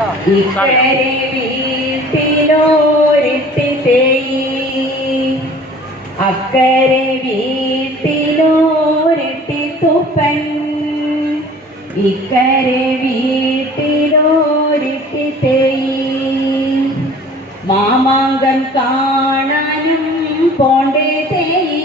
ഇക്കരെ വീട്ടിലോരിട്ടി തേയി, അക്കരെ വീട്ടിലോരിട്ടി തുപ്പൻ, ഇക്കരെ വീട്ടിലോരിട്ടി തേയി. മാമാങ്കം കാണാനും പോണ്ടേ തേയി.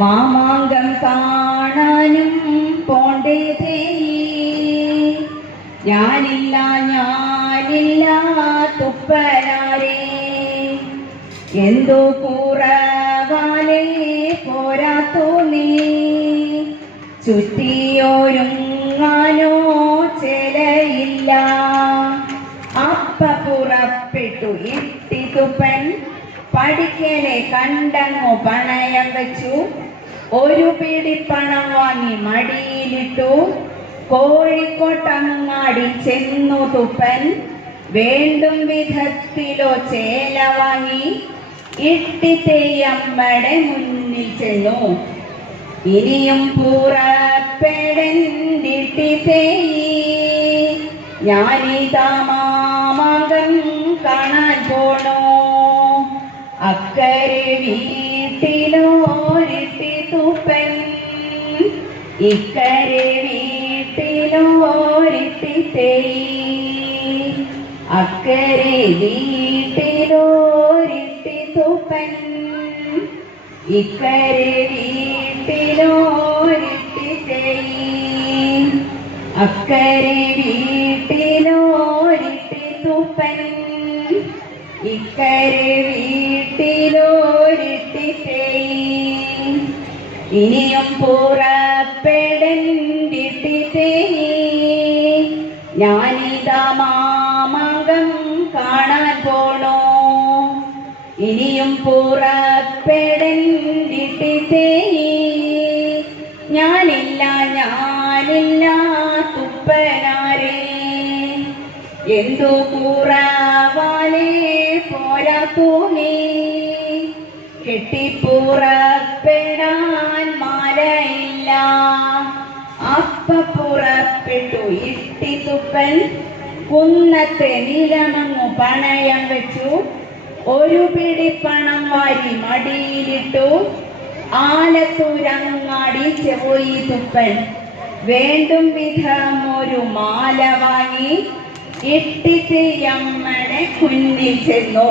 മാമാങ്കം കാണാനും പോണ്ടേ തേയി. ഞാനില്ല ഞാനില്ല തുപ്പനാരേ, എന്തോ കുറവാലേ പോരാത്തോ നീ. ചുറ്റിയോരുങ്ങാനോ ചെലയില്ല, അപ്പ പുറപ്പെട്ടു ഇട്ടി തുപ്പൻ. പഠിക്കലെ കണ്ടങ്ങോ പണയം വെച്ചു, ഒരു പിടി പണം വാങ്ങി മടിയിലിട്ടു. കോഴിക്കോട്ടങ്ങാടി ചെന്നു തുപ്പൻ, വേണ്ടും വിധത്തിലോ ചേല വാങ്ങി ഇട്ടി തേയമ്മടെ മുന്നിൽ ചെന്നു. ഇനിയും പുറപ്പെടേണ്ടിട്ടി തേയി, ഞാനിതാ മാമാങ്കം കാണാൻ പോണോ. അക്കരെ വീട്ടിലോരിട്ടി തുപ്പൻ, ഇക്കരെ വീട്ടിലോരിട്ടി തേയി. അക്കരെ വീട്ടിലോരിട്ടി തുപ്പൻ, ഇക്കരെ വീട്ടിലോരിട്ടി തേയി. അക്കരെ വീട്ടിലോരിട്ടി തുപ്പൻ, ഇക്കരെ വീട്ടിലോരിട്ടി തേയി. ഇനിയും പുറപ്പെടേണ്ടിട്ടി തേയി, ഞാനിതാ മാമാങ്കം കാണാൻ പോണോ. ഇനിയും പുറപ്പെടേണ്ടിട്ടി തേയി, ഞാനില്ല ഞാനില്ല തുപ്പനാരേ, എന്തോ കുറവാലേ പോരാത്തോ നീ. കെട്ടിപ്പുറപ്പെടാൻ മാലയില്ല, അപ്പ പുറപ്പെട്ടു ഇട്ടി തുപ്പൻ. കുന്നത്തെ നിലമങ്ങു പണയം വെച്ചു, ഒരു പിടി പണം വാരി മടിയിലിട്ടു. ആലത്തൂരങ്ങാടി പോയി തുപ്പൻ, വേണ്ടും വിധം ഒരു മാല വാങ്ങി ഇട്ടി തേയമ്മടെ മുന്നിൽ ചെന്നു.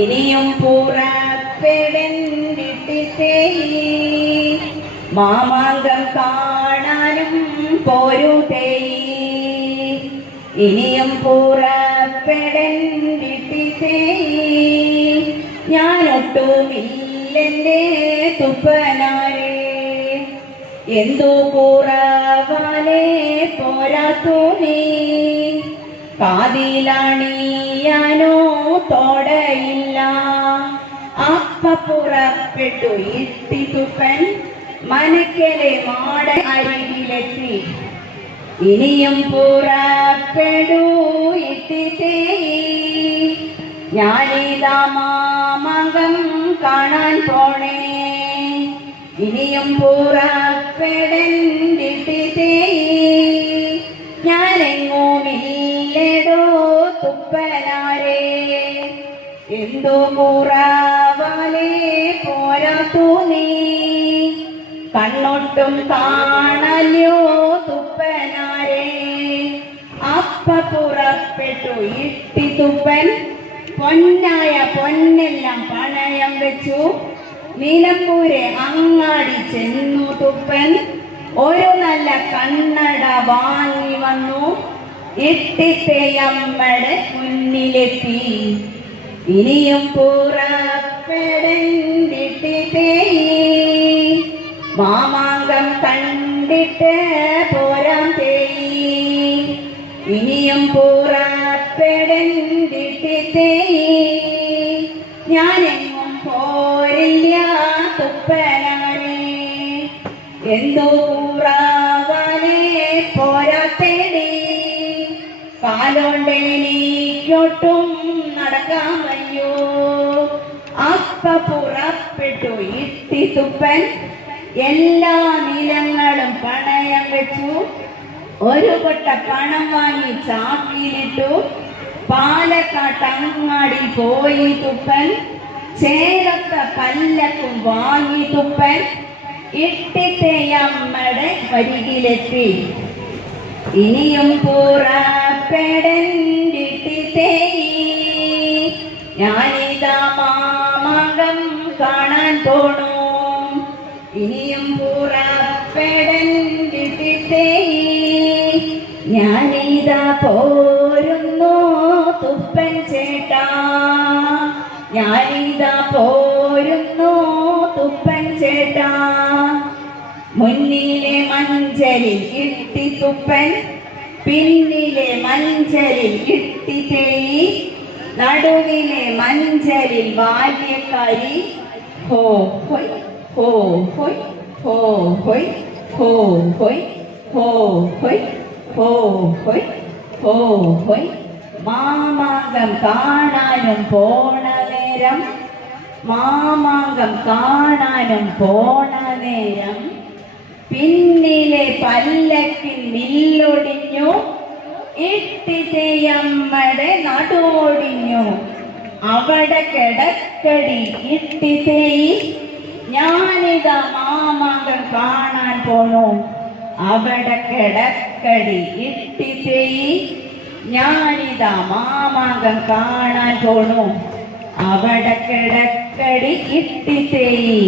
ഇനിയും പുറപ്പെടേണ്ടിട്ടി തേയി, മാമാങ്കം കാണാനും പോരു തേയി. ഇനിയും പുറപ്പെടേണ്ടിട്ടി തേയി, ഞാനൊട്ടുമില്ലെന്റെ തുപ്പനാരേ, എന്തോ കുറവാലേ പോരാത്തോ നീ. കാതിലാണിയാനോ തോടയില്ല, അപ്പ പുറപ്പെട്ടു ഇട്ടി തുപ്പൻ. മനക്കലെ മാട അരികിലെത്തി, ഇനിയും പുറപ്പെടൂ ഇട്ടി തേയി, ഞാനിതാ മാമാങ്കം കാണാൻ പോണേ. ഇനിയും പുറപ്പെടേണ്ടിട്ടി തേയി, ഞാനെങ്ങുമില്ലടോ തുപ്പനാരേ, എന്തോ കുറവാലേ പോരാത്തോ നീ. കണ്ണൊട്ടും കാണല്ലോ തുപ്പനാരേ, അപ്പ പുറപ്പെട്ടു ഇട്ടി തുപ്പൻ. പൊന്നായ പൊന്നെല്ലാം പണയം വെച്ചു, നിലമ്പൂരെ അങ്ങാടി ചെന്നു തുപ്പൻ. ഒരു നല്ല കണ്ണട വാങ്ങി വന്നു, ഇട്ടി തേയമ്മടെ മുന്നിലെത്തി. ഇനിയും പുറപ്പെടേണ്ടിട്ടി തേയി, മാമാങ്കം കണ്ടിട്ട് പോരാം തേയി. ഇനിയും പുറപ്പെടേണ്ടിട്ടി തേയി, ഞാനെങ്ങും പോരില്ല തുപ്പനാരേ, എന്തോ കൂറാവാനേ പോരാത്തേടി കാലോണ്ടെനിക്കൊട്ടും നടക്കാൻ വയ്യോ. അപ്പ പുറപ്പെട്ടു ഇട്ടിത്തുപ്പൻ എല്ലാ നിലങ്ങളും പണയം വെച്ചു. ഒരു കൊട്ട പണം വാങ്ങി ചാക്കിലിട്ടു. പാലക്കാട്ടങ്ങാടി പോയി തുപ്പൻ. ചേലത്ത പല്ലക്കും വാങ്ങി തുപ്പൻ. ഇട്ടിത്തയമ്മടെ വരികിലെത്തി. ഇനിയും പുറപ്പെടേണ്ടിട്ടിത്തേയി ഞാനിതാ മാമകം കാണാൻ പോണു. ഇനിയും പുറപ്പെടേണ്ടിട്ടിത്തേയി ഞാനിതാ പോരുന്നു തുപ്പൻ ചേട്ടാ. ഞാനിതാ പോരുന്നു തുപ്പൻ ചേട്ടാ. മുന്നിലെ മഞ്ചലിൽ ഇട്ടിത്തുപ്പൻ, പിന്നിലെ മഞ്ചലിൽ ഇട്ടിത്തേയി, നടുവിലെ മഞ്ചലിൽ ബാല്യക്കാരി. ഹോ ഹൊയ് ഹോ ഹൊയ് ഹോ ഹൊയ് ഹോ ഹൊയ് ഹോ ഹൊയ് ഹോ ഹൊയ് ഹോ ഹൊയ്. മാമാങ്കം കാണാനും പോണ നേരം, മാമാങ്കം കാണാനും പോണ നേരം പിന്നിലെ പല്ലക്കിൽ നില്ലൊടിഞ്ഞു. ഇട്ടിത്തേയമ്മടെ നടുവൊടിഞ്ഞു. അവിടെ കിടക്കടി ഇട്ടിത്തേയി ഞാനിതാ മാമാങ്കം കാണാൻ പോണു. അവിടെ കിടക്കടി ഇട്ടിത്തേയി ഞാനിതാ മാമാങ്കം കാണാൻ പോണു. അവിടെ കിടക്കടി ഇട്ടിത്തേയി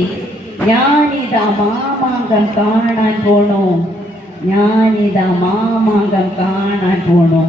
ഞാനിതാ മാമാങ്കം കാണാൻ പോണു. ഞാനിതാ മാമാങ്കം കാണാൻ പോണു.